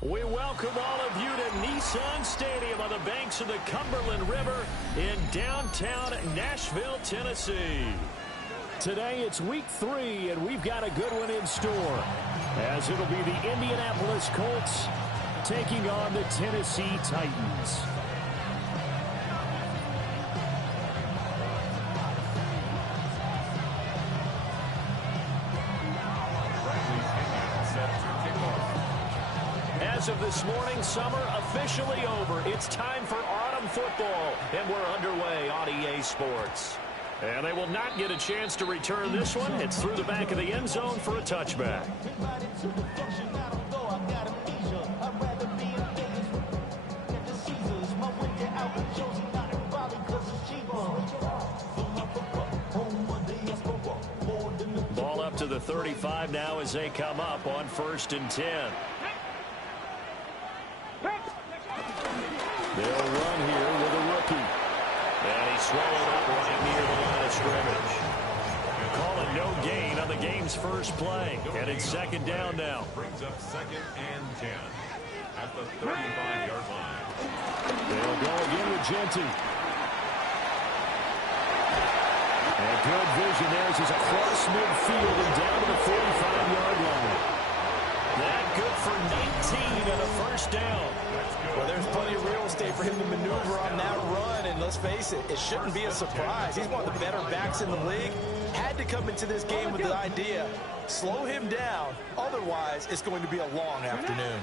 We welcome all of you to Nissan Stadium on the banks of the Cumberland River in downtown Nashville, Tennessee. Today it's week 3, and we've got a good one in store, as it'll be the Indianapolis Colts taking on the Tennessee Titans. As of this morning, summer officially over. It's time for autumn football, and we're underway on EA Sports. And they will not get a chance to return this one. It's through the back of the end zone for a touchback. Ball up to the 35 now as they come up on 1st and 10. They'll run here with a rookie. And he's swallowed up right near the line of scrimmage. Call it no gain on the game's first play. And it's 2nd down now. Brings up 2nd and 10 at the 35-yard line. They'll go again with Genty. And good vision there as he's across midfield and down to the 45-yard line. That good for 19 and a 1st down. Well, there's plenty of real estate for him to maneuver on that run, and let's face it, it shouldn't be a surprise. He's one of the better backs in the league. Had to come into this game with the idea, slow him down, otherwise it's going to be a long afternoon.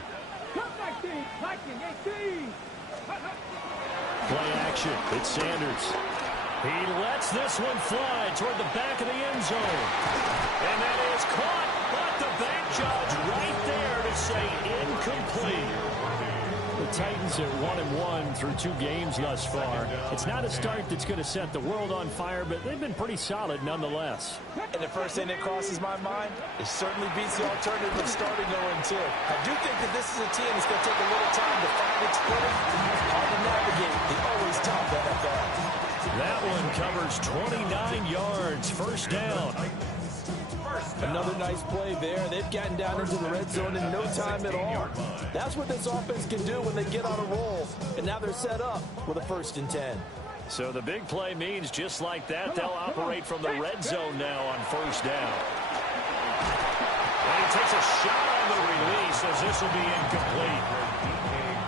Play action, it's Sanders. He lets this one fly toward the back of the end zone. And that is caught, but the back judge right there to say incomplete. The Titans are 1-1 through 2 games thus far. It's not a start that's going to set the world on fire, but they've been pretty solid nonetheless. And the first thing that crosses my mind, it certainly beats the alternative of starting 0-2. I do think that this is a team that's going to take a little time to find its footing. Hard to navigate the always tough NFL. That one covers 29 yards, 1st down. Another nice play there. They've gotten down into the red zone in no time at all. That's what this offense can do when they get on a roll. And now they're set up with a 1st and 10. So the big play means just like that, they'll operate from the red zone now on 1st down. And he takes a shot on the release as this will be incomplete.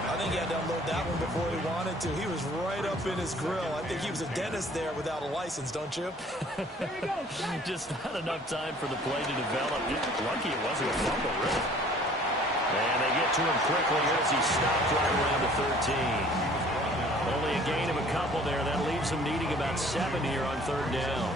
I think he had to unload that one before he wanted to. He was right up in his grill. I think he was a dentist there without a license, don't you? Just not enough time for the play to develop. Lucky it wasn't a fumble, really. And they get to him quickly as he stopped right around the 13. Only a gain of a couple there. That leaves them needing about 7 here on 3rd down.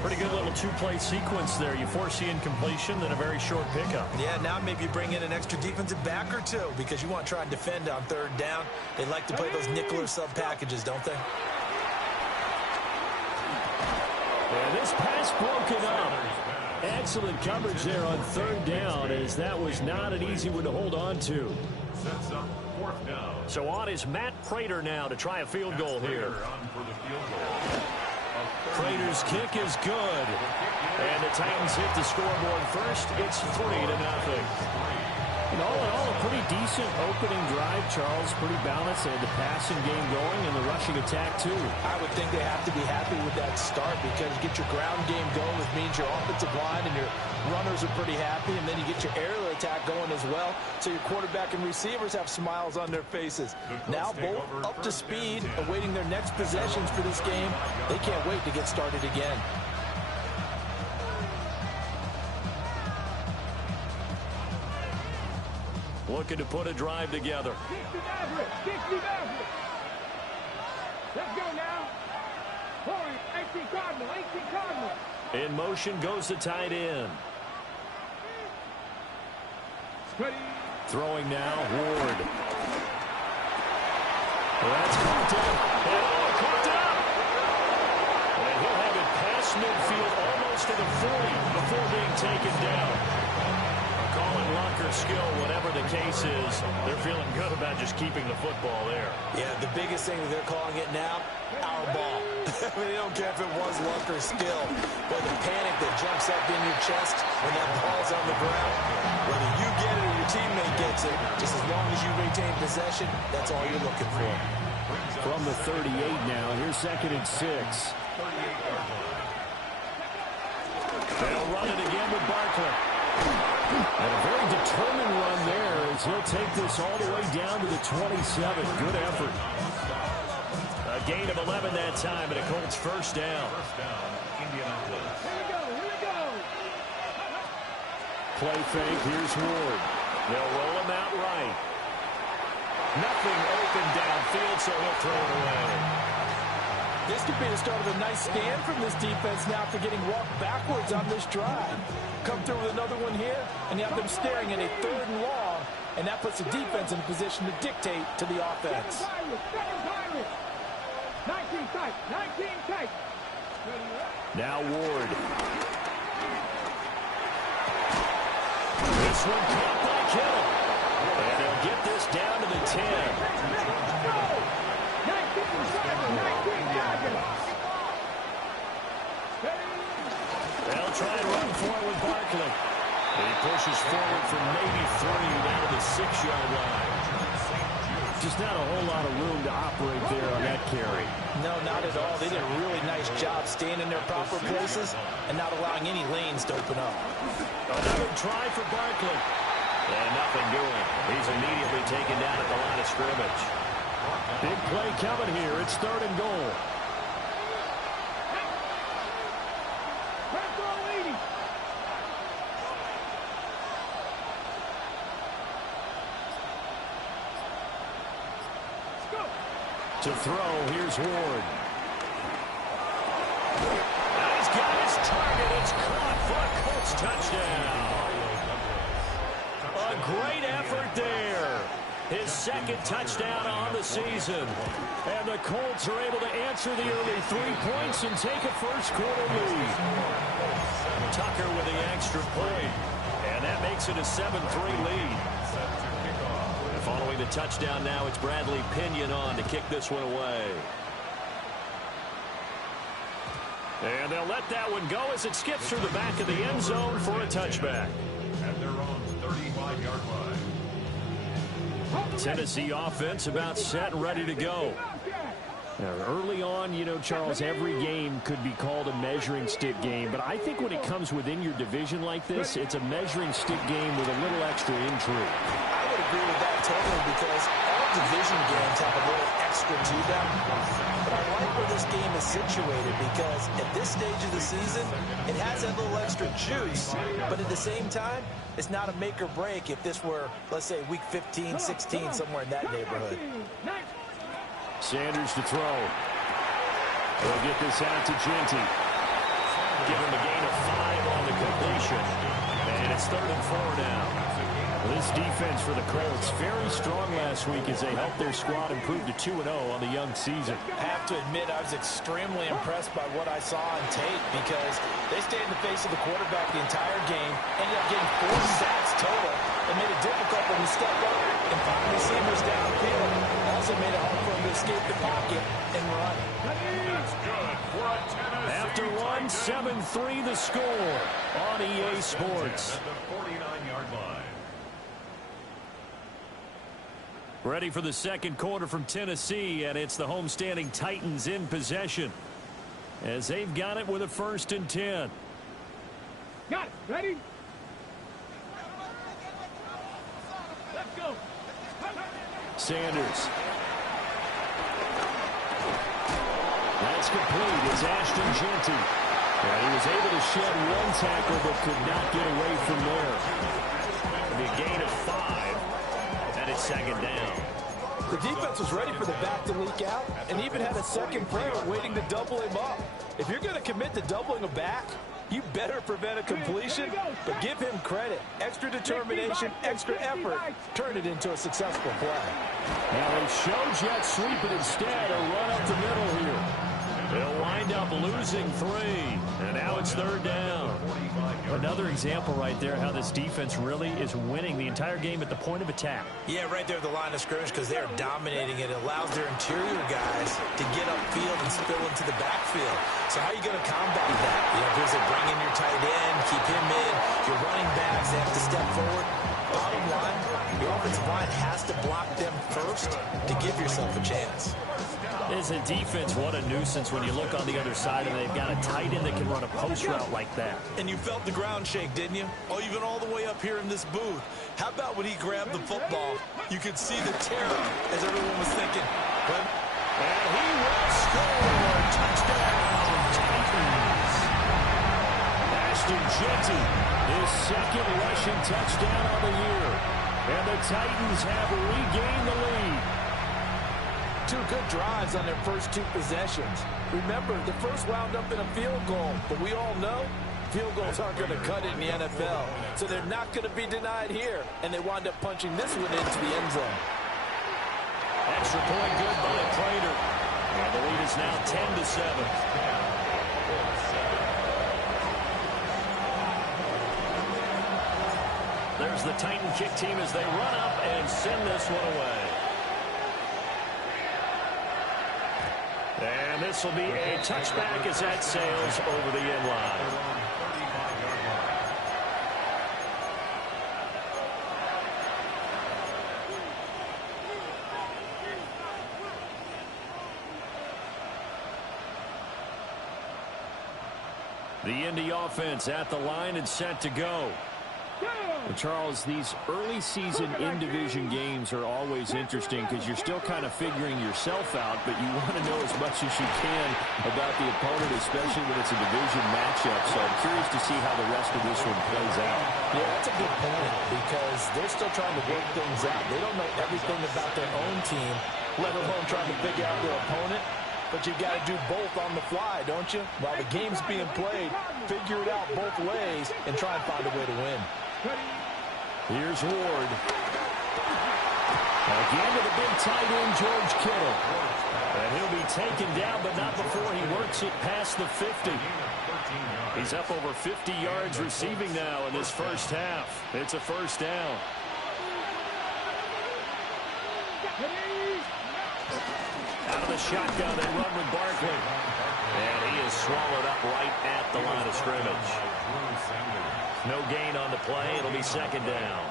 Pretty good little 2-play sequence there. You force the incompletion, then a very short pickup. Yeah, now maybe you bring in an extra defensive back or 2 because you want to try and defend on 3rd down. They like to play those nickel or sub packages, don't they? And this pass broken up. Excellent coverage there on 3rd down, as that was not an easy one to hold on to. Sets up 4th down. So on is Matt Prater now to try a field goal here. Prater's kick is good. And the Titans hit the scoreboard first. It's 3-0. And all in all, a pretty decent opening drive, Charles. Pretty balanced. They had the passing game going and the rushing attack, too. I would think they have to be happy with that start because you get your ground game going, which means your offensive line and your runners are pretty happy, and then you get your aerial attack going as well, so your quarterback and receivers have smiles on their faces. Now both up to speed, awaiting their next possessions for this game. They can't wait to get started again. Looking to put a drive together. Let's go now. 18 Cardinal. In motion goes the tight end. Throwing now, Ward. That's caught down. And caught down. And he'll have it past midfield almost to the 40 before being taken down. Calling luck or skill, whatever the case is, they're feeling good about just keeping the football there. Yeah, the biggest thing that they're calling it now, our ball. They don't care if it was luck or skill, but the panic that jumps up in your chest when that ball's on the ground, whether you get it or your teammate gets it, just as long as you retain possession, that's all you're looking for. From the 38 now, here's 2nd and 6. They'll run it again with Barkley. And a very determined run there as he'll take this all the way down to the 27. Good effort. A gain of 11 that time, and a Colts first down. Indianapolis. Here we go. Play fake, here's Ward. They'll roll him out right. Nothing open downfield, so he'll throw it away. This could be the start of a nice stand from this defense now after getting walked backwards on this drive. Come through with another one here, and you have them staring at a 3rd and long, and that puts the defense in a position to dictate to the offense. Second pirate. 19 tight. 19 tight. Now Ward. This one caught by Kittle. And they'll get this down to the 10. 19 Chargers. They'll try and run for it with Barkley. He pushes forward from maybe 3 down to the 6-yard line. Just not a whole lot of room to operate there on that carry. No, not at all. They did a really nice job staying in their proper places and not allowing any lanes to open up. Another try for Barkley. And nothing doing. He's immediately taken down at the line of scrimmage. Big play coming here. It's 3rd and goal. To throw, here's Ward. And he's got his target. It's caught for a Colts touchdown. A great effort there. His 2nd touchdown on the season. And the Colts are able to answer the early 3 points and take a first-quarter lead. Tucker with the extra point. And that makes it a 7-3 lead. Following the touchdown now, it's Bradley Pinion on to kick this one away. And they'll let that one go as it skips through the back of the end zone for a touchback. At their own 35-yard line. Tennessee offense about set and ready to go. Now, early on, you know, Charles, every game could be called a measuring stick game. But I think when it comes within your division like this, it's a measuring stick game with a little extra intrigue. I would agree with that totally because all division games have a little extra to them. But I like where this game is situated because at this stage of the season, it has that little extra juice. But at the same time, it's not a make or break if this were, let's say, week 15, 16, somewhere in that neighborhood. Sanders to throw. They'll get this out to Genty. Give him a gain of 5 on the completion. And it's 3rd and 4 now. This defense for the Colts, very strong last week as they helped their squad improve to 2-0 on the young season. I have to admit, I was extremely impressed by what I saw on tape because they stayed in the face of the quarterback the entire game, ended up getting 4 sacks total, and made it difficult for him to step up and find receivers downfield. Also made it hard for him to escape the pocket and run. That's good for a Tennessee. After one, 7-3 the score on EA Sports. At the 49-yard line. Ready for the second quarter from Tennessee, and it's the homestanding Titans in possession as they've got it with a 1st and 10. Got it. Ready? Let's go. Sanders. That's complete. It's Ashton Genty. And he was able to shed 1 tackle but could not get away from there. It'll be a gain of 5. And it's 2nd down. The defense was ready for the back to leak out and even had a second player waiting to double him up. If you're going to commit to doubling a back, you better prevent a completion, but give him credit. Extra determination, extra effort, turn it into a successful play. Now they show jet sweep it instead, a run up the middle here. They'll wind wind up losing 3. And now it's 3rd down. Another example right there how this defense really is winning the entire game at the point of attack. Yeah, right there at the line of scrimmage because they're dominating it. It allows their interior guys to get upfield and spill into the backfield. So how are you going to combat that? You know, because they bring in your tight end, keep him in. Your running backs, they have to step forward. Bottom line, your offensive line has to block them first to give yourself a chance. As a defense, what a nuisance when you look on the other side and they've got a tight end that can run a post route like that. And you felt the ground shake, didn't you? Oh, even all the way up here in this booth. How about when he grabbed the football? You could see the terror as everyone was thinking. And he will score. Touchdown, Titans. Ashton Jeanty, his 2nd rushing touchdown of the year. And the Titans have regained the lead. 2 good drives on their first 2 possessions. Remember, the first wound up in a field goal, but we all know field goals aren't going to cut it in the NFL, so they're not going to be denied here, and they wind up punching this one into the end zone. Extra point good by Prater, and the lead is now 10-7. There's the Titan kick team as they run up and send this one away. And this will be a touchback as that sails over the end line. The Indy offense at the line and set to go. Well, Charles, these early season in-division games are always interesting because you're still kind of figuring yourself out, but you want to know as much as you can about the opponent, especially when it's a division matchup. So I'm curious to see how the rest of this one plays out. Yeah, that's a good point because they're still trying to work things out. They don't know everything about their own team, let alone trying to figure out their opponent. But you've got to do both on the fly, don't you? While the game's being played, figure it out both ways and try and find a way to win. Here's Ward. Again to the big tight end, George Kittle. And he'll be taken down, but not before he works it past the 50. He's up over 50 yards receiving now in this first half. It's a first down. Out of the shotgun, they run with Barkley. And he is swallowed up right at the line of scrimmage. No gain on the play. It'll be 2nd down.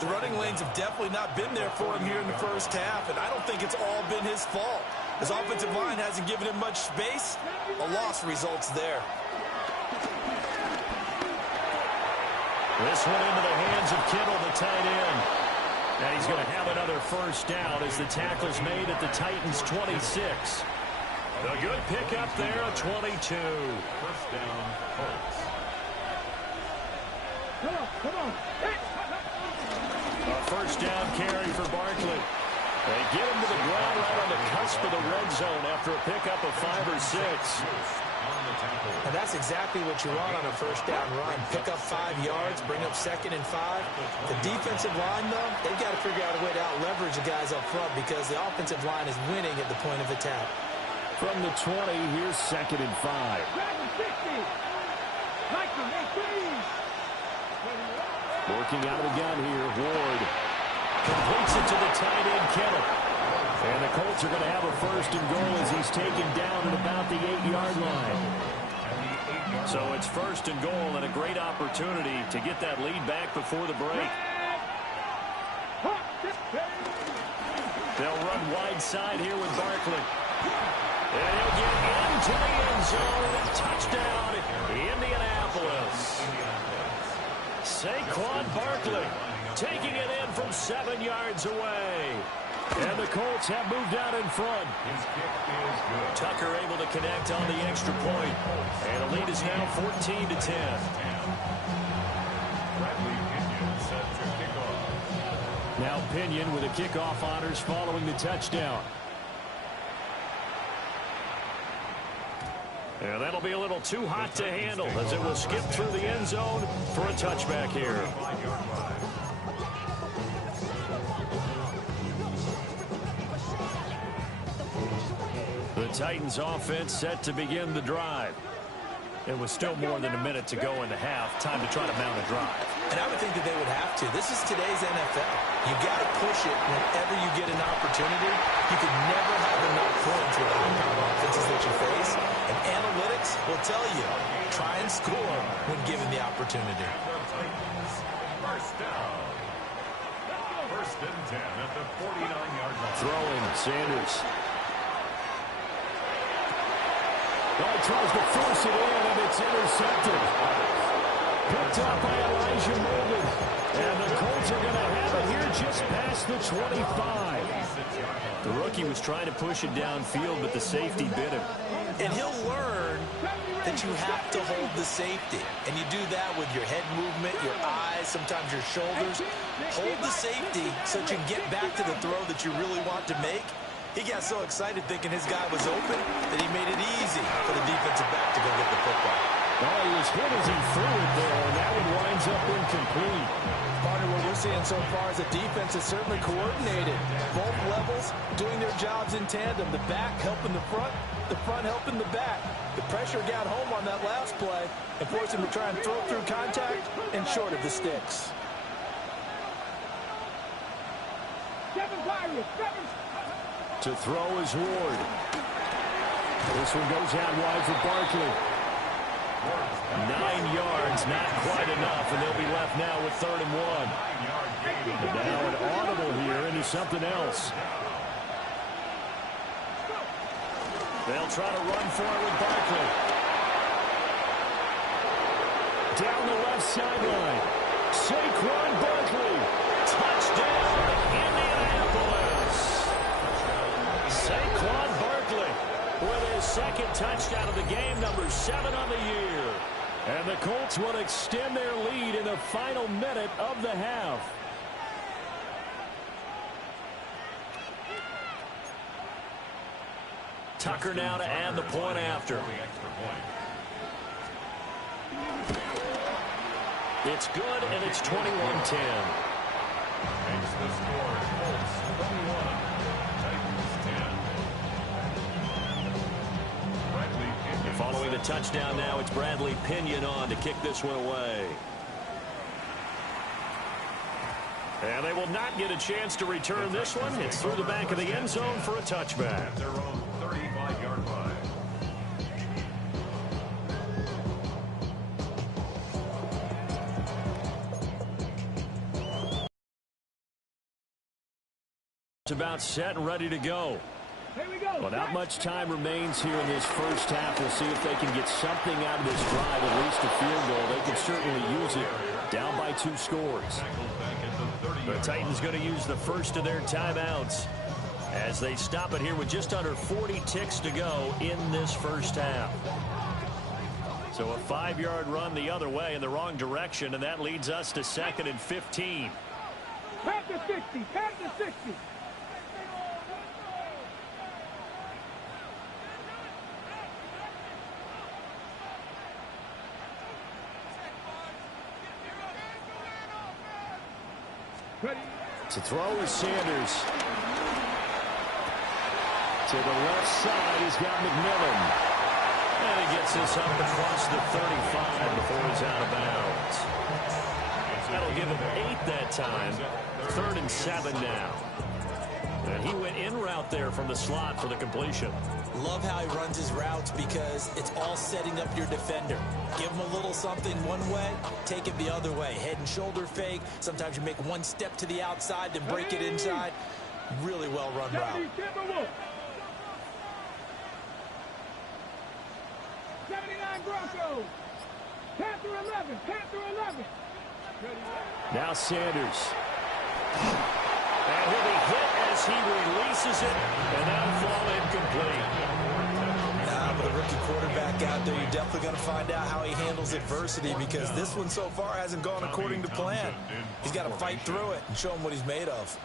The running lanes have definitely not been there for him here in the first half, and I don't think it's all been his fault. His offensive line hasn't given him much space. A loss results there. This one into the hands of Kittle, the tight end. And he's going to have another first down as the tackle's made at the Titans' 26. A good pickup there at 22. First down, Colts. Come on. A first down carry for Barkley. They get him to the ground right on the cusp of the red zone after a pickup of 5 or 6. And that's exactly what you want on a first down run. Pick up 5 yards, bring up 2nd and 5. The defensive line, though, they've got to figure out a way to out-leverage the guys up front because the offensive line is winning at the point of attack. From the 20, here's 2nd and 5. Working out of the gun here, Ward completes it to the tight end, Kittle. And the Colts are going to have a first and goal as he's taken down at about the 8-yard line. So it's first and goal and a great opportunity to get that lead back before the break. They'll run wide side here with Barkley. And he'll get into the end zone. Touchdown, Indianapolis. Saquon Barkley taking it in from 7 yards away. And the Colts have moved out in front. Tucker able to connect on the extra point. And the lead is now 14-10. Now Pinion with the kickoff honors following the touchdown. And that'll be a little too hot to handle as it will skip through the end zone for a touchback here. The Titans offense set to begin the drive. It was still more than a minute to go in the half. Time to try to mount a drive. And I would think that they would have to. This is today's NFL. You got to push it whenever you get an opportunity. You can never have enough points with the high-powered offenses that you face. And analytics will tell you, try and score when given the opportunity. First down. First and 10 at the 49-yard line. Throwing, Sanders. Guy tries to force it in, and it's intercepted. Picked up by Elijah Morgan. And the Colts are going to have it here just past the 25. The rookie was trying to push it downfield, but the safety bit him. And he'll learn that you have to hold the safety. And you do that with your head movement, your eyes, sometimes your shoulders. Hold the safety so that you can get back to the throw that you really want to make. He got so excited thinking his guy was open that he made it easy for the defensive back to go get the football. Oh, he was hit as he threw it there, and that one winds up incomplete. Partner, what we're seeing so far is the defense is certainly coordinated. Both levels doing their jobs in tandem. The back helping the front helping the back. The pressure got home on that last play and forced him to try and throw through contact and short of the sticks. 7 Pirates, 7. To throw is Ward. This one goes out wide for Barkley. 9 yards, not quite enough, and they'll be left now with 3rd and 1. And now an audible here into something else. They'll try to run for it with Barkley. Down the left sideline. Saquon Barkley. Touchdown, Indianapolis. Saquon Barkley with his 2nd touchdown of the game, number 7 on the year. And the Colts will extend their lead in the final minute of the half. Tucker now to add the point after. It's good, and it's 21-10. Makes the score Colts 21, Titans 10. Following the touchdown now, it's Bradley Pinion on to kick this one away. And they will not get a chance to return this one. It's through the back of the end zone for a touchback. Their own 35-yard line. It's about set and ready to go. Here we go. Well, not much time remains here in this first half. We'll see if they can get something out of this drive, at least a field goal. They can certainly use it. Down by 2 scores. The Titans going to use the first of their timeouts as they stop it here with just under 40 ticks to go in this first half. So a 5-yard run the other way in the wrong direction, and that leads us to 2nd and 15. Pass to 60. Pass to 60. To throw is Sanders. To the left side, he's got McMillan. And he gets this up across the 35 before he's out of bounds. That'll give him 8 that time. 3rd and 7 now. And he went in route there from the slot for the completion. Love how he runs his routes because it's all setting up your defender. Give him a little something one way, take it the other way. Head and shoulder fake. Sometimes you make one step to the outside, then break it inside. Really well run route. 79 Broncos. Panther 11. Panther 11. Now Sanders. And he'll be hit as he releases it, and that'll fall incomplete. With a rookie quarterback out there, you're definitely going to find out how he handles adversity because this one so far hasn't gone according to plan. He's got to fight through it and show him what he's made of.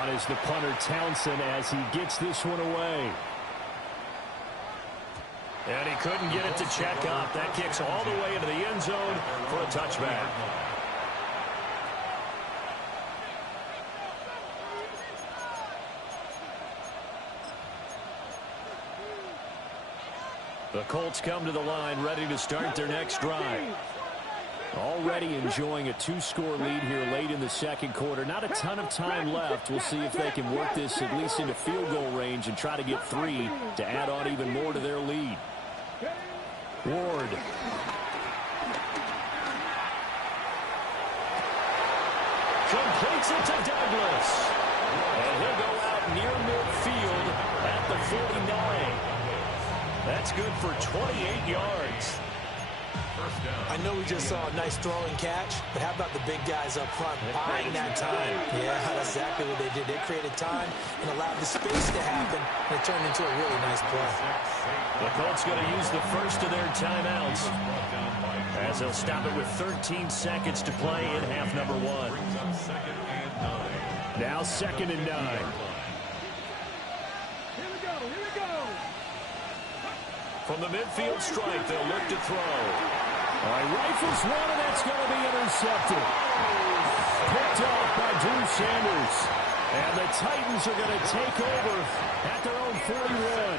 On is the punter Townsend as he gets this one away. And he couldn't get it to check up. That kicks all the way into the end zone for a touchback. The Colts come to the line ready to start their next drive. Already enjoying a 2-score lead here late in the second quarter. Not a ton of time left. We'll see if they can work this at least into field goal range and try to get 3 to add on even more to their lead. Ward. Completes it to Douglas. And he'll go out near midfield at the 49. That's good for 28 yards. I know we just saw a nice throwing catch, but how about the big guys up front buying that time? Yeah, that's exactly what they did. They created time and allowed the space to happen, and it turned into a really nice play. The Colts going to use the first of their timeouts as they'll stop it with 13 seconds to play in half number 1. Now 2nd and 9. Here we go. From the midfield stripe, they'll look to throw. All right, rifles one, and that's going to be intercepted. Picked off by Drew Sanders. And the Titans are going to take over at their own 41.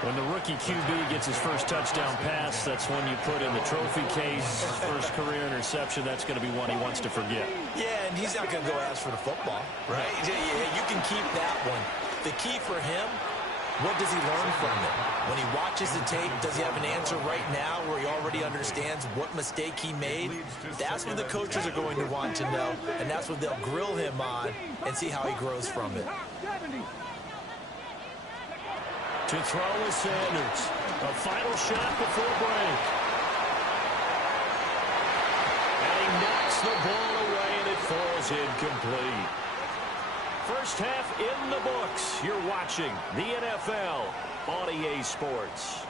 When the rookie QB gets his first touchdown pass, that's one you put in the trophy case. First career interception, that's going to be one he wants to forget. Yeah, and he's not going to go ask for the football, right? Yeah, you can keep that one. The key for him, what does he learn from it? When he watches the tape, does he have an answer right now where he already understands what mistake he made? That's what the coaches are going to want to know, and that's what they'll grill him on and see how he grows from it. To throw is Sanders. A final shot before break. And he knocks the ball away, and it falls incomplete. First half in the books. You're watching the NFL on EA Sports.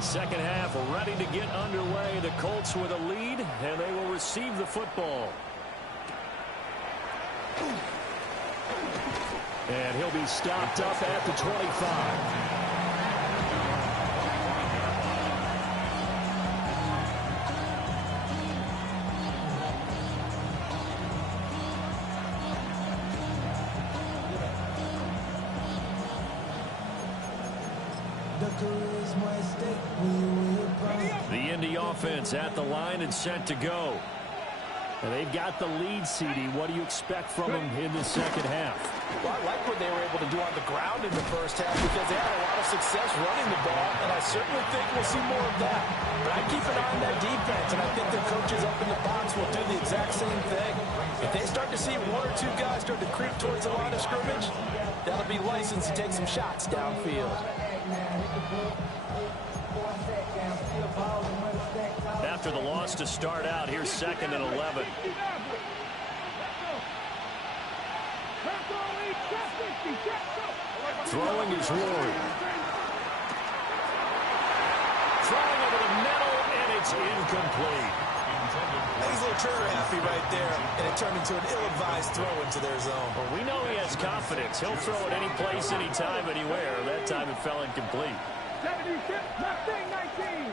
Second half ready to get underway. The Colts with a lead, and they will receive the football. And he'll be stopped up at the 25. The Indy offense at the line and set to go. And they've got the lead, CD. What do you expect from them in the second half? Well, I like what they were able to do on the ground in the first half because they had a lot of success running the ball, and I certainly think we'll see more of that. But I keep an eye on that defense, and I think the coaches up in the box will do the exact same thing. If they start to see one or two guys start to creep towards the line of scrimmage, that'll be license to take some shots downfield. After the loss to start out, here's 2nd and 11. Throwing is Ward. Throwing over the middle, and it's incomplete. He's a little trigger happy right there, and it turned into an ill-advised throw into their zone. Well, we know he has confidence. He'll throw it any place, anytime, anywhere. That time it fell incomplete. 76, 19.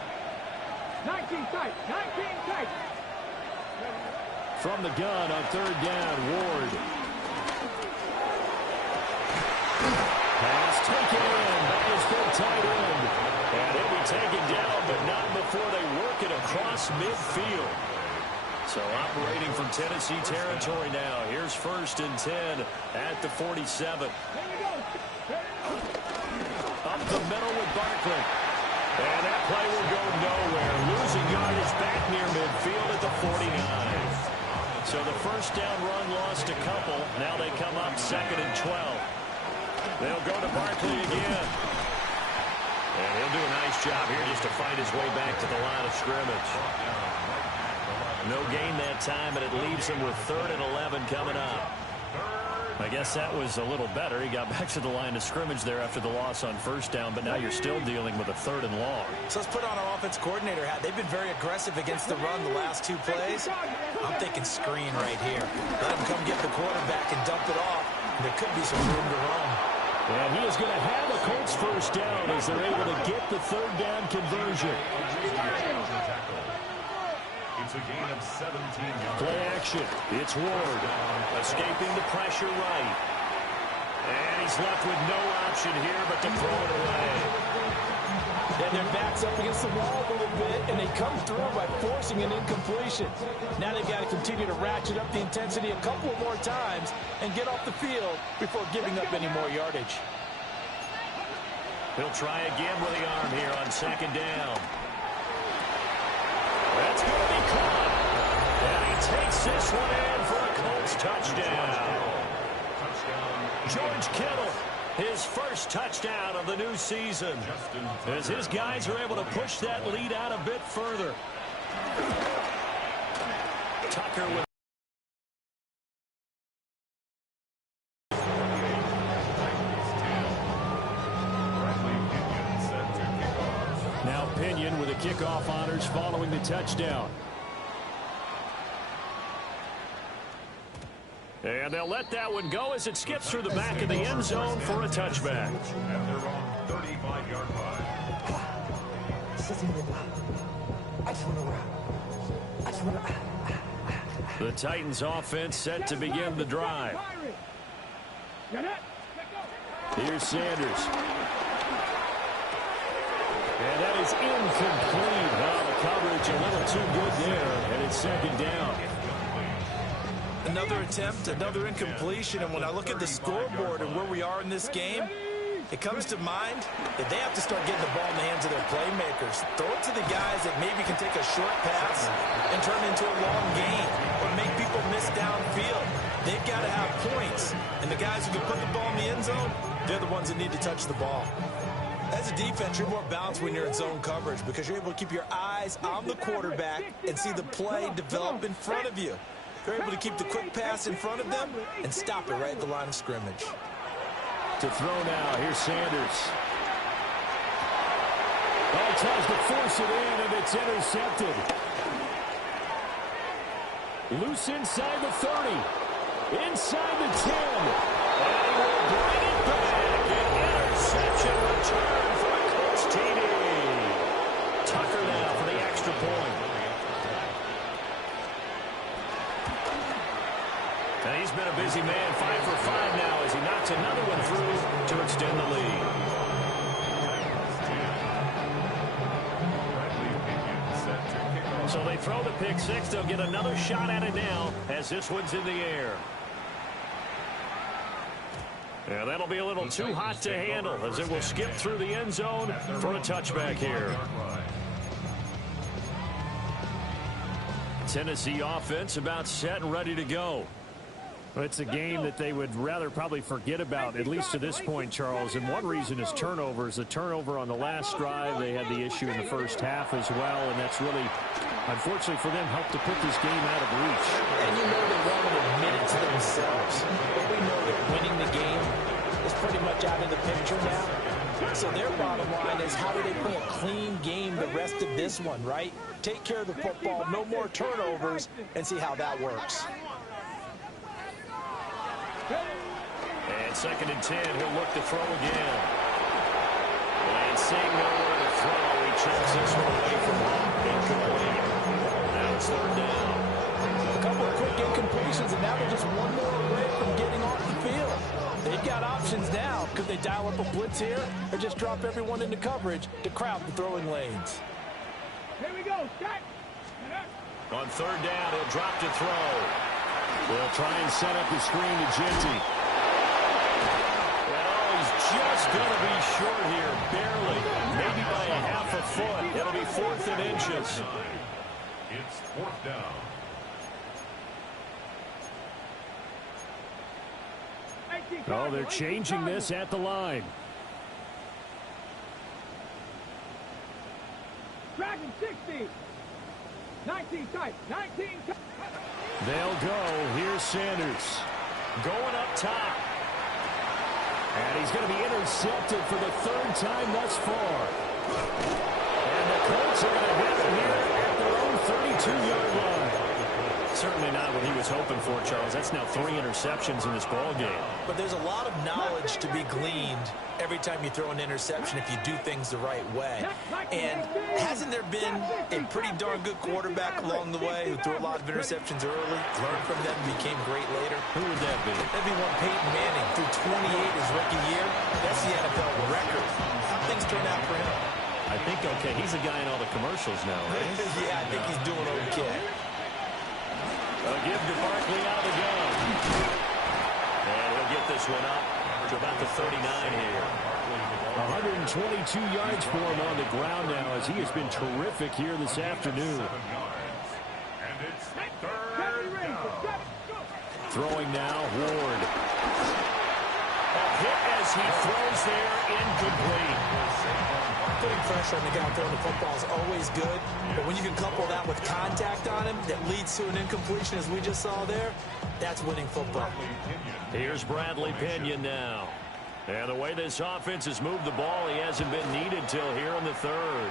19 tight. 19 tight. From the gun on 3rd down, Ward. Pass taken in by his big tight end. And he'll be taken down, but not before they work it across midfield. So operating from Tennessee territory now. Here's 1st and 10 at the 47. Up the middle with Barkley. And that play will go nowhere. Losing yardage back near midfield at the 49. So the first down run lost a couple. Now they come up 2nd and 12. They'll go to Barkley again. And he'll do a nice job here just to find his way back to the line of scrimmage. No gain that time, and it leaves him with 3rd and 11 coming up. I guess that was a little better. He got back to the line of scrimmage there after the loss on first down, but now you're still dealing with a 3rd and long. So let's put on our offense coordinator hat. They've been very aggressive against the run the last 2 plays. I'm thinking screen right here. Let him come get the quarterback and dump it off. And there could be some room to run. And he is going to have a Colts first down as they're able to get the 3rd down conversion. It's a gain of 17 yards. Play action. It's Ward. Escaping the pressure right. And he's left with no option here but to throw it away. Then their back's up against the wall a little bit, and they come through by forcing an incompletion. Now they've got to continue to ratchet up the intensity a couple of more times and get off the field before giving up any more yardage. He'll try again with the arm here on 2nd down. That's going to be caught. And he takes this one in for a Colts touchdown. George Kittle, his first touchdown of the new season, as his guys are able to push that lead out a bit further. Tucker with now Pinion with the kickoff honors following the touchdown. And they'll let that one go as it skips through the back of the end zone for a touchback. And they're on 35-yard line. The Titans offense set to begin the drive. Here's Sanders. And that is incomplete. Well, the coverage a little too good there, and it's 2nd down. Another attempt, another incompletion, and when I look at the scoreboard and where we are in this game, it comes to mind that they have to start getting the ball in the hands of their playmakers. Throw it to the guys that maybe can take a short pass and turn it into a long gain or make people miss downfield. They've got to have points, and the guys who can put the ball in the end zone, they're the ones that need to touch the ball. As a defense, you're more balanced when you're in zone coverage because you're able to keep your eyes on the quarterback and see the play develop in front of you. They're able to keep the quick pass in front of them and stop it right at the line of scrimmage. To throw now, here's Sanders. Oh, tries to force it in, and it's intercepted. Loose inside the 30. Inside the 10. And he will bring it back. An interception return for a Colts TD. Tucker now for the extra point. And he's been a busy man, 5 for 5 now as he knocks another one through to extend the lead. So they throw the pick six. They'll get another shot at it now as this one's in the air. Yeah, that'll be a little too hot to handle as it will skip through the end zone for a touchback here. Tennessee offense about set and ready to go. It's a game that they would rather probably forget about, at least to this point, Charles. And one reason is turnovers. The turnover on the last drive, they had the issue in the first half as well. And that's really, unfortunately for them, helped to put this game out of reach. And you know they won't admit it to themselves. But we know that winning the game is pretty much out of the picture now. So their bottom line is how do they play a clean game the rest of this one, right? Take care of the football, no more turnovers, and see how that works. And 2nd and 10, he'll look to throw again. And seeing nowhere to throw, he checks this one away from home. Incomplete. Now it's 3rd down. A couple of quick incompletions, and now they're just one more away from getting off the field. They've got options now. Could they dial up a blitz here or just drop everyone into coverage to crowd the throwing lanes? Here we go. Start. On 3rd down, he'll drop to throw. They'll try and set up the screen to Ginty. Oh, he's just going to be short here, barely. Maybe by a half a foot. It'll be 4th and inches. It's 4th down. Oh, they're changing this at the line. Dragon 60. 19 tight. 19 tight. They'll go. Here's Sanders. going up top. And he's going to be intercepted for the third time thus far. And the Colts are going to have it here at their own 32-yard line. Certainly not what he was hoping for, Charles. That's now 3 interceptions in this ball game. But there's a lot of knowledge to be gleaned every time you throw an interception if you do things the right way. And hasn't there been a pretty darn good quarterback along the way who threw a lot of interceptions early, learned from them, and became great later? Who would that be? That'd be one Peyton Manning threw 28 his rookie year. That's the NFL record. How things turn out for him? I think, okay, he's a guy in all the commercials now, right? Yeah, I think he's doing okay. A give to Barkley out of the gun. And he'll get this one up to about the 39 here. 122 yards for him on the ground now as he has been terrific here this afternoon. And it's third down. Throwing now, Ward. A hit as he throws there, incomplete. Putting pressure on the guy throwing the football is always good, but when you can couple that with contact on him that leads to an incompletion as we just saw there, that's winning football. Here's Bradley Pinion now. And the way this offense has moved the ball, he hasn't been needed till here in the third.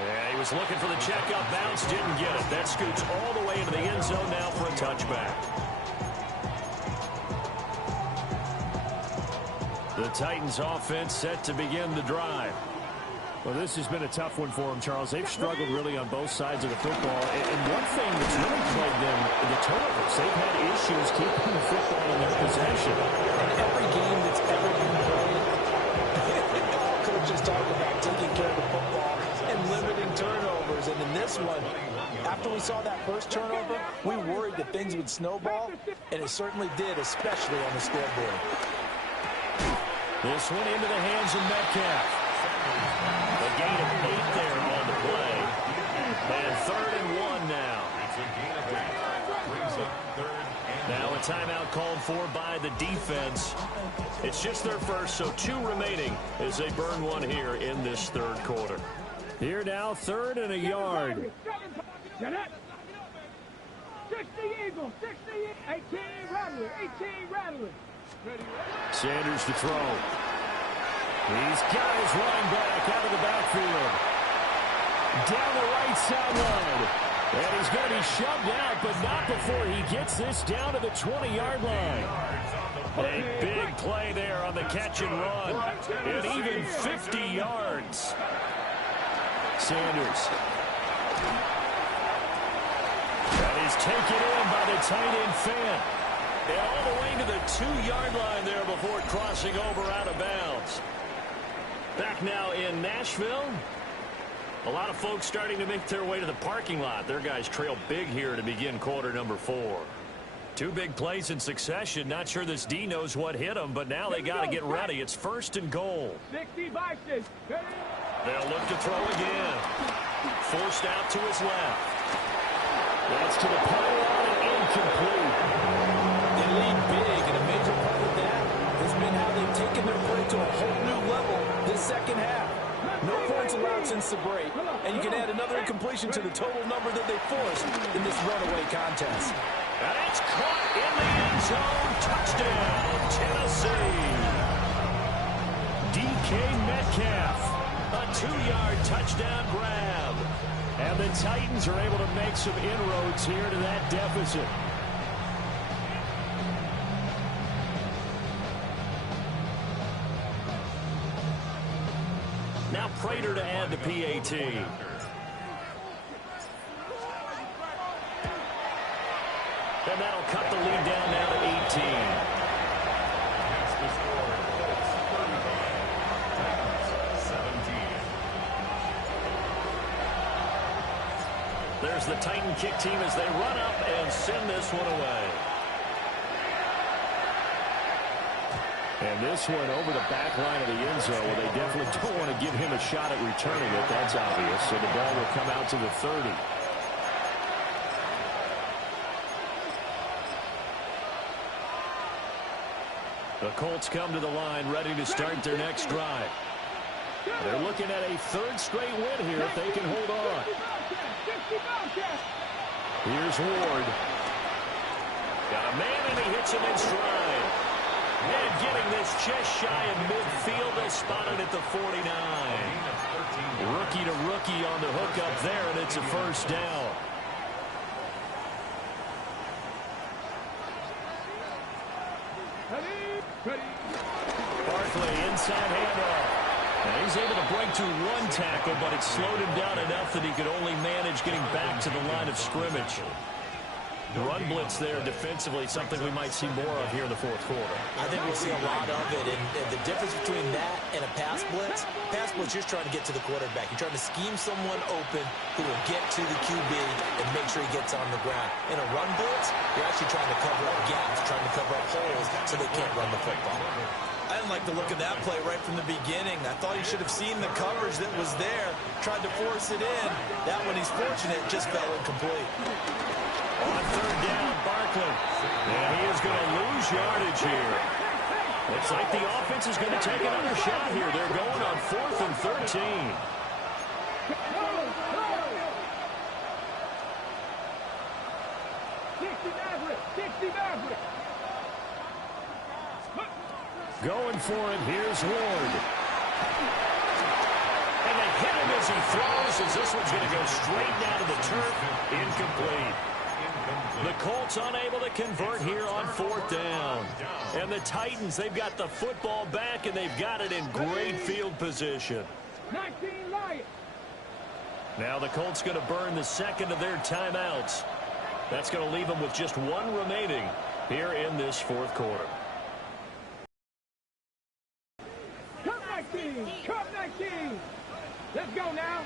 Yeah, he was looking for the checkup bounce, didn't get it. That scoots all the way into the end zone now for a touchback. The Titans offense set to begin the drive. Well, this has been a tough one for them, Charles. They've struggled really on both sides of the football. And one thing that's really plagued them, the turnovers. They've had issues keeping the football in their possession. In every game that's ever been played, all coaches talk about taking care of the football and limiting turnovers. And in this one, after we saw that first turnover, we worried that things would snowball, and it certainly did, especially on the scoreboard. This one into the hands of Metcalf. A gain of 8 there on the play. And 3rd and 1 now. It's a gain of 8. Brings up 3rd and 1. Now a timeout called for by the defense. It's just their first, so 2 remaining as they burn one here in this third quarter. Here now, 3rd and a yard. 60 Eagles, 60, 18 Rattler, 18 Rattler. Sanders to throw. He's got his running back out of the backfield. Down the right sideline. And he's going to be shoved out, but not before he gets this down to the 20-yard line. A big play there on the catch and run. And even 50 yards. Sanders. That is taken in by the tight end Fant. And all the way to the 2-yard line there before crossing over out of bounds. Back now in Nashville. A lot of folks starting to make their way to the parking lot. Their guys trail big here to begin quarter number 4. 2 big plays in succession. Not sure this D knows what hit them, but now they got to get ready. It's 1st and goal. 60 boxes. They'll look to throw again. Forced out to his left. That's to the pylon and incomplete. They lead big, and a major part of that has been how they've taken their play to a whole new level this second half. No points allowed since the break, and you can add another incompletion to the total number that they forced in this runaway contest. And it's caught in the end zone. Touchdown, Tennessee. DK Metcalf, a 2-yard touchdown grab. And the Titans are able to make some inroads here to that deficit. Now Prater to add the PAT. And that'll cut the lead down now to 18. That's the score. Colts 35, Titans 17. There's the Titan kick team as they run up and send this one away. And this one over the back line of the end zone. Well, they definitely don't want to give him a shot at returning it. That's obvious. So the ball will come out to the 30. The Colts come to the line ready to start their next drive. They're looking at a 3rd straight win here if they can hold on. Here's Ward. Got a man, and he hits him in stride. And getting this just shy of midfield, they'll spot it at the 49. Rookie to rookie on the hook up there, and it's a first down. Barkley, inside handoff. And he's able to break through one tackle, but it slowed him down enough that he could only manage getting back to the line of scrimmage. The run blitz there defensively, something we might see more of here in the fourth quarter. I think we'll see a lot of it, and the difference between that and a pass blitz, you're just trying to get to the quarterback. You're trying to scheme someone open who will get to the QB and make sure he gets on the ground. In a run blitz, you're actually trying to cover up gaps, trying to cover up holes so they can't run the football. I didn't like the look of that play right from the beginning. I thought he should have seen the coverage that was there, tried to force it in. That one, he's fortunate, just fell incomplete. On third down, Barkley. And he is going to lose yardage here. Looks like the offense is going to take another shot here. They're going on 4th and 13. Going for it. Here's Ward. And they hit him as he throws, as this one's going to go straight down to the turf. Incomplete. The Colts unable to convert here on 4th down. And the Titans, they've got the football back, and they've got it in great field position. Now the Colts going to burn the second of their timeouts. That's going to leave them with just one remaining here in this fourth quarter. Let's go now.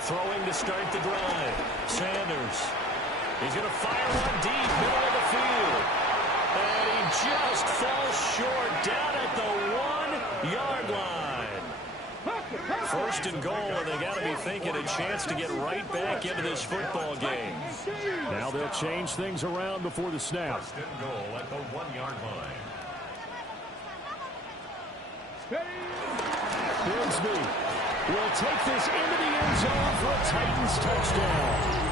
Throwing to start the drive. Sanders. He's going to fire one deep, middle of the field. And he just falls short down at the 1-yard line. First and goal, and they got to be thinking a chance to get right back into this football game. Now they'll change things around before the snap. First and goal at the 1-yard line. Bigsby will take this into the end zone for a Titans touchdown.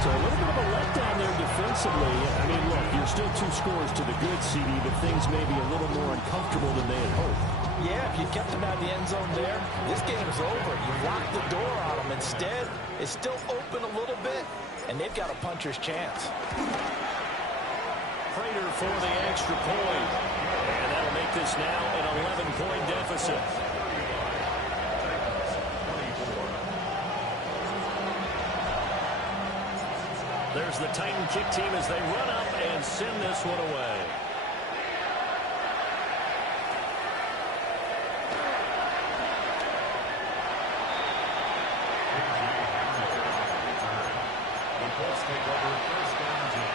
So a little bit of a letdown there defensively. I mean, look, you're still 2 scores to the good, CD, but things may be a little more uncomfortable than they had hoped. Yeah, if you kept them out of the end zone there, this game's over. You locked the door on them. Instead, it's still open a little bit, and they've got a puncher's chance. Prater for the extra point. And that'll make this now an 11-point deficit. There's the Titan kick team as they run up and send this one away. The Colts take over first down 10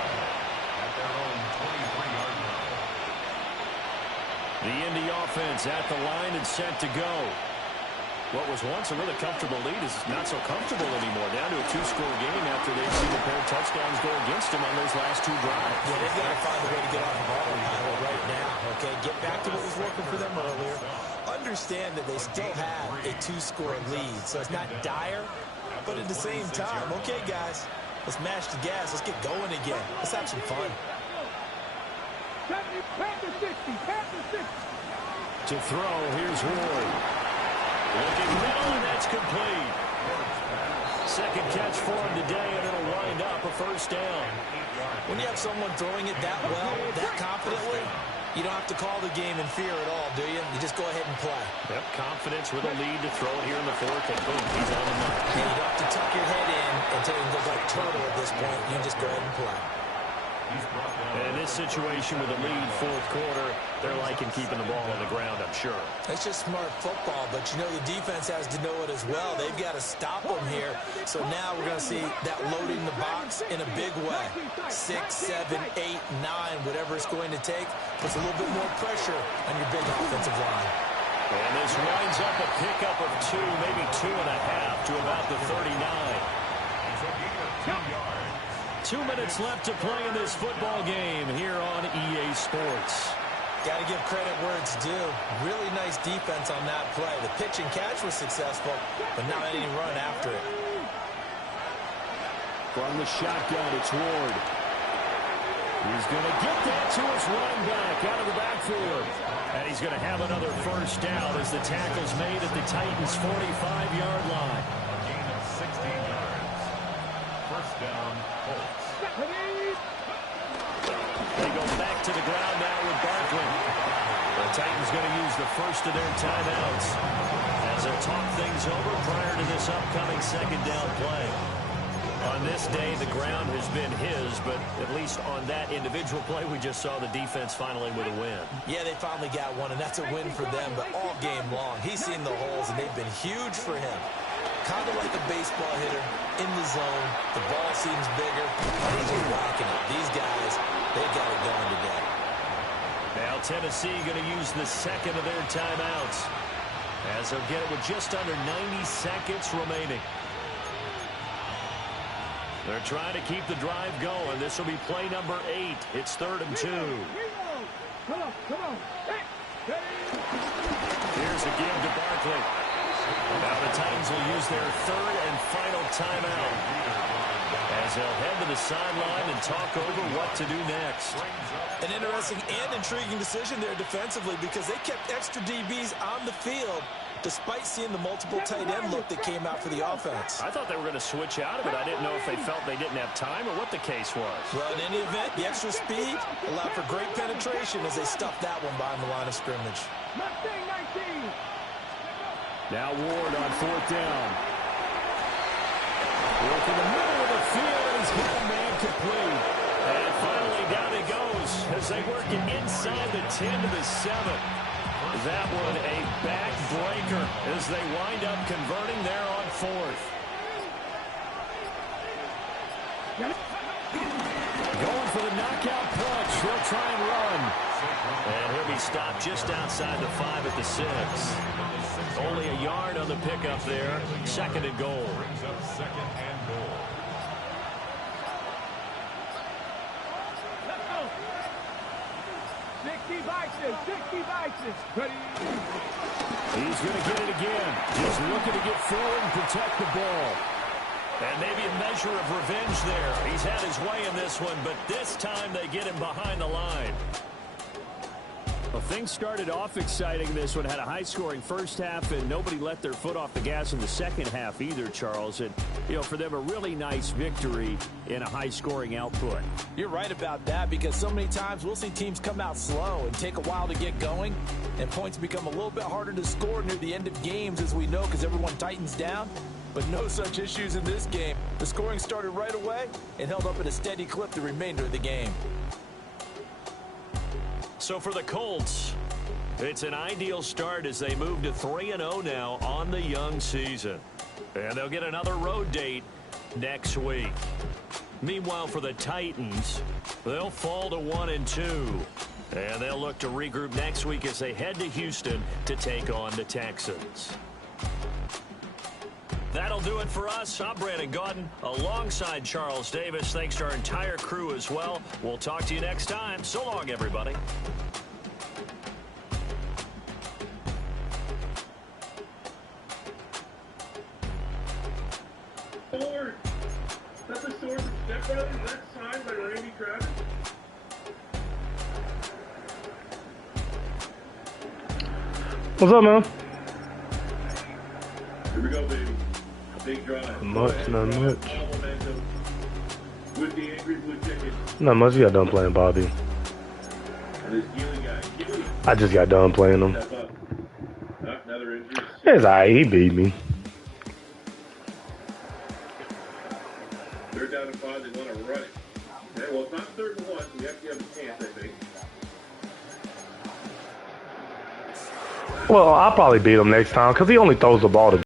at their own 23-yard line. The Indy offense at the line and set to go. What was once a really comfortable lead is not so comfortable anymore. Down to a 2-score game after they've seen a pair of touchdowns go against them on those last 2 drives. Yeah, they've got to find a way to get off the ball right now, okay? Get back to what was working for them earlier. Understand that they still have a 2-score lead, so it's not dire, but at the same time, okay, guys, let's mash the gas. Let's get going again. Let's have some fun. To throw, here's Ward. Looking middle, and that's complete. Second catch for him today, and it'll wind up a first down. When you have someone throwing it that well, that confidently, you don't have to call the game in fear at all, do you? You just go ahead and play. Yep, confidence with a lead to throw it here in the fourth, and boom, he's on the mark. And you don't have to tuck your head in until you look like turtle at this point. You just go ahead and play. And in this situation with a lead fourth quarter, they're liking keeping the ball on the ground, I'm sure. It's just smart football, but you know the defense has to know it as well. They've got to stop them here. So now we're going to see that loading the box in a big way. 6, 7, 8, 9, whatever it's going to take, puts a little bit more pressure on your big offensive line. And this winds up a pickup of 2, maybe 2.5 to about the 39. 2 minutes left to play in this football game here on EA Sports. Got to give credit where it's due. Really nice defense on that play. The pitch and catch was successful, but not any run after it. From the shotgun, it's Ward. He's going to get that to his running back out of the backfield. And he's going to have another first down as the tackle's made at the Titans' 45-yard line. A gain of 16 yards. First down, Colts. They go back to the ground now with Barkley. The Titans going to use the first of their timeouts as they talk things over prior to this upcoming second down play. On this day, the ground has been his, but at least on that individual play, we just saw the defense finally with a win. Yeah, they finally got one, and that's a win for them, but all game long, he's seen the holes, and they've been huge for him. Kind of like a baseball hitter, in the zone, the ball seems bigger, but he's just whacking it. These guys, they got it going today. Now Tennessee going to use the second of their timeouts as they'll get it with just under 90 seconds remaining. They're trying to keep the drive going. This will be play number 8. It's 3rd and 2. Come on. Here's a give to Barkley. Now the Titans will use their 3rd and final timeout as they'll head to the sideline and talk over what to do next. An interesting and intriguing decision there defensively because they kept extra DBs on the field despite seeing the multiple tight end look that came out for the offense. I thought they were going to switch out of it. I didn't know if they felt they didn't have time or what the case was. Well, in any event, the extra speed allowed for great penetration as they stuffed that one behind the line of scrimmage. Now Ward on 4th down. Working the middle of the field, and he's hit a man complete. And finally down he goes as they work it inside the 10 to the 7. That one a backbreaker as they wind up converting there on 4th. Going for the knockout punch. They'll try and run. And he'll be stopped just outside the 5 at the 6. Only a yard on the pickup there. 2nd and goal. Brings up 2nd and goal. Let's go. 60 Bisons. Ready. He's going to get it again. Just looking to get forward and protect the ball. And maybe a measure of revenge there. He's had his way in this one, but this time they get him behind the line. Well, things started off exciting. This one had a high-scoring first half, and nobody let their foot off the gas in the second half either, Charles. And, for them, a really nice victory in a high-scoring output. You're right about that because so many times we'll see teams come out slow and take a while to get going, and points become a little bit harder to score near the end of games, as we know, because everyone tightens down. But no such issues in this game. The scoring started right away and held up at a steady clip the remainder of the game. So for the Colts, it's an ideal start as they move to 3-0 now on the young season. And they'll get another road date next week. Meanwhile, for the Titans, they'll fall to 1-2. And they'll look to regroup next week as they head to Houston to take on the Texans. That'll do it for us. I'm Brandon Gaudin alongside Charles Davis. Thanks to our entire crew as well. We'll talk to you next time. So long, everybody. That's the sword from Step Brothers. That's signed by Randy Travis. What's up, man? Here we go, baby. Big drive. Not much. With the angry blue ticket. Not much. You got done playing Bobby. And this Gilly guy. Gilly. I just got done playing him. Step up. Another injury. It's alright. He beat me. They're down to 5. They want to run it. Okay, well, it's not 3rd and 1, so we actually have a chance, I think. Well, I'll probably beat him next time because he only throws the ball to